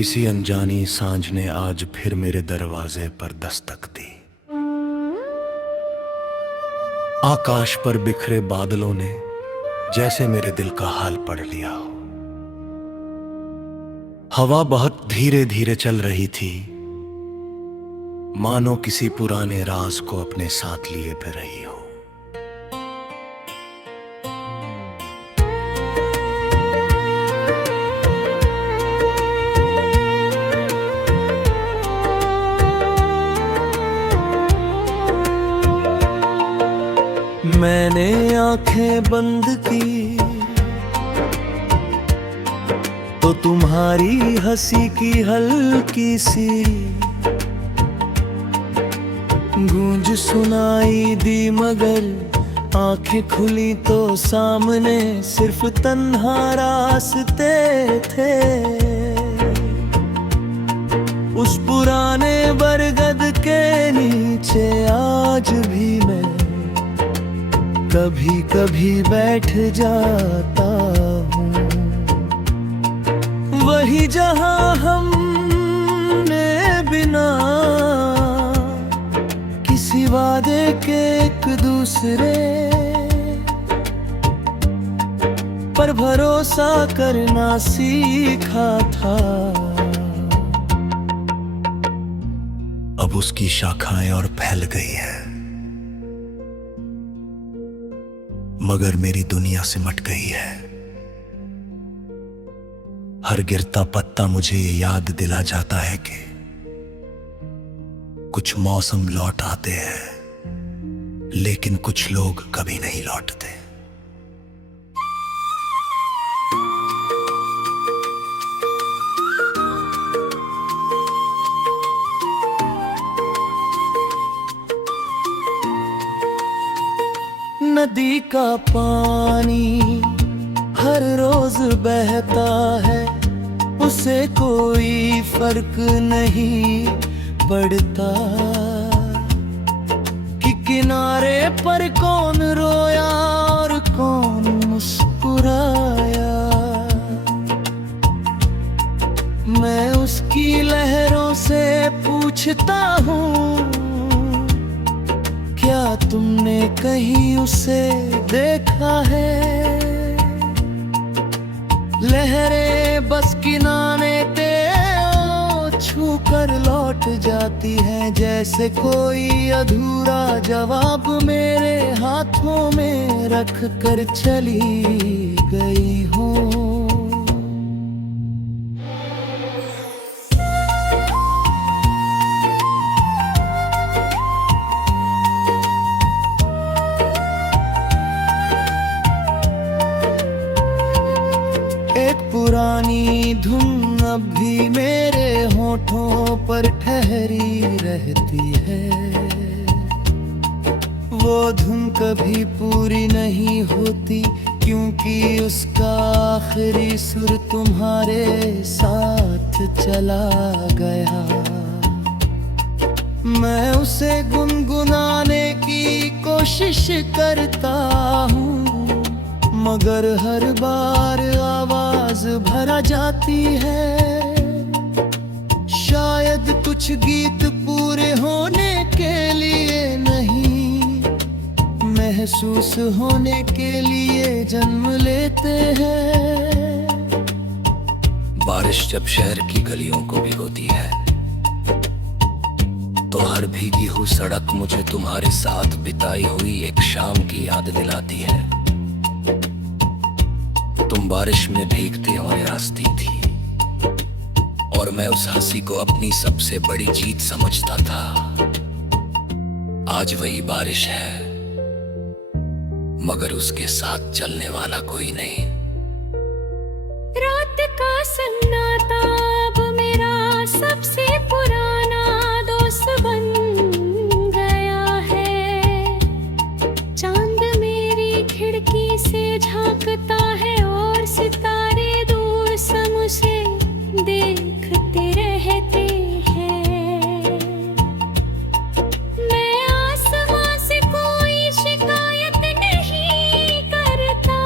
किसी अनजानी सांझ ने आज फिर मेरे दरवाजे पर दस्तक दी। आकाश पर बिखरे बादलों ने जैसे मेरे दिल का हाल पढ़ लिया हो। हवा बहुत धीरे धीरे चल रही थी, मानो किसी पुराने राज को अपने साथ लिए फिर रही हो। मैंने आंखें बंद की तो तुम्हारी हंसी की हल्की सी गूंज सुनाई दी, मगर आंखें खुली तो सामने सिर्फ तन्हा रास्ते थे। उस पुराने बरगद के नीचे आज भी मैं कभी कभी बैठ जाता हूँ, वही जहाँ हमने बिना किसी वादे के एक दूसरे पर भरोसा करना सीखा था। अब उसकी शाखाएं और फैल गई हैं, मगर मेरी दुनिया सिमट गई है। हर गिरता पत्ता मुझे ये याद दिला जाता है कि कुछ मौसम लौट आते हैं, लेकिन कुछ लोग कभी नहीं लौटते। नदी का पानी हर रोज बहता है, उसे कोई फर्क नहीं पड़ता कि किनारे पर कौन रोया और कौन मुस्कुराया। मैं उसकी लहरों से पूछता हूँ, क्या तुमने कहीं उसे देखा है? लहरें बस किनारे पे छू कर लौट जाती हैं, जैसे कोई अधूरा जवाब मेरे हाथों में रख कर चली गई हो। एक पुरानी धुन अब भी मेरे होठों पर ठहरी रहती है। वो धुन कभी पूरी नहीं होती, क्योंकि उसका आखिरी सुर तुम्हारे साथ चला गया। मैं उसे गुनगुनाने की कोशिश करता हूँ, मगर हर बार आवाज भरा जाती है। शायद कुछ गीत पूरे होने के लिए नहीं, महसूस होने के लिए जन्म लेते हैं। बारिश जब शहर की गलियों को भिगोती है, तो हर भीगी हुई सड़क मुझे तुम्हारे साथ बिताई हुई एक शाम की याद दिलाती है। तुम बारिश में भीगती और हंसती थी, और मैं उस हंसी को अपनी सबसे बड़ी जीत समझता था। आज वही बारिश है, मगर उसके साथ चलने वाला कोई नहीं। रात का सन्नाटा अब मेरा सबसे पुराना दोस्त बन गया है। चांद मेरी खिड़की से झांकता है और सितारे दूर से मुझे देखते रहते हैं। मैं आसमां से कोई शिकायत नहीं करता,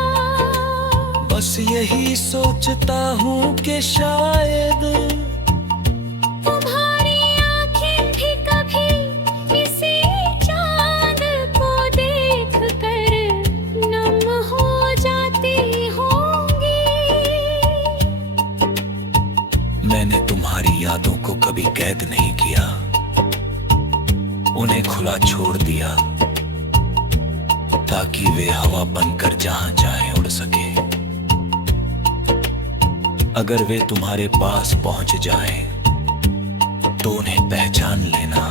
बस यही सोचता हूँ कि शायद कैद नहीं किया, उन्हें खुला छोड़ दिया ताकि वे हवा बनकर जहां चाहे उड़ सके। अगर वे तुम्हारे पास पहुंच जाएं, तो उन्हें पहचान लेना।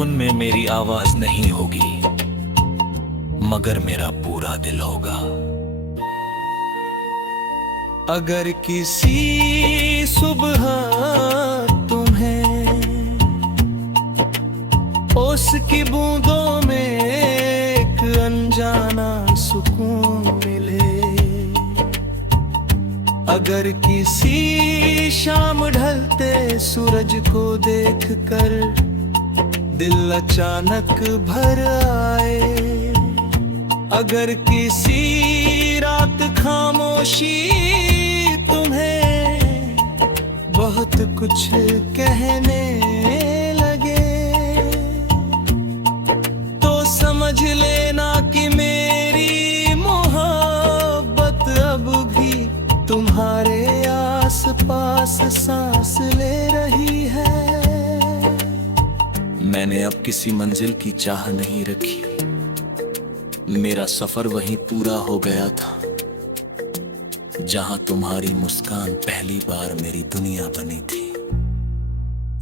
उनमें मेरी आवाज नहीं होगी, मगर मेरा पूरा दिल होगा। अगर किसी सुबह तुम्हें ओस की बूंदों में एक अनजाना सुकून मिले, अगर किसी शाम ढलते सूरज को देखकर दिल अचानक भर आए, अगर किसी रात खामोशी तुम्हें बहुत कुछ कहने लगे, तो समझ लेना कि मेरी मोहब्बत अब भी तुम्हारे आस पास सांस ले रही है। मैंने अब किसी मंजिल की चाह नहीं रखी, मेरा सफर वहीं पूरा हो गया था जहां तुम्हारी मुस्कान पहली बार मेरी दुनिया बनी थी।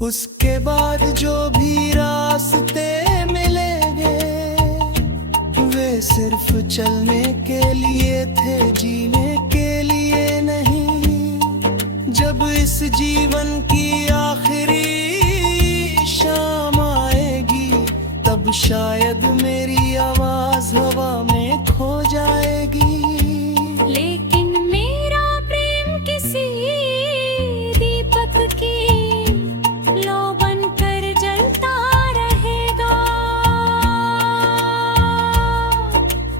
उसके बाद जो भी रास्ते मिलेंगे वे सिर्फ चलने के लिए थे, जीने के लिए नहीं। जब इस जीवन की आखिरी शाम आएगी, तब शायद मेरी आवाज हवा में खो जाएगी। लेकिन मेरा प्रेम किसी दीपक की लौ बनकर जलता रहेगा,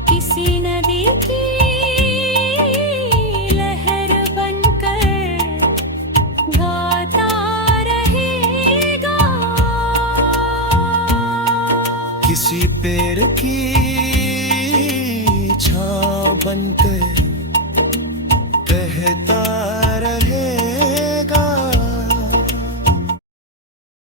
किसी नदी की लहर बनकर गाता रहेगा, किसी पेड़ की छांव बनकर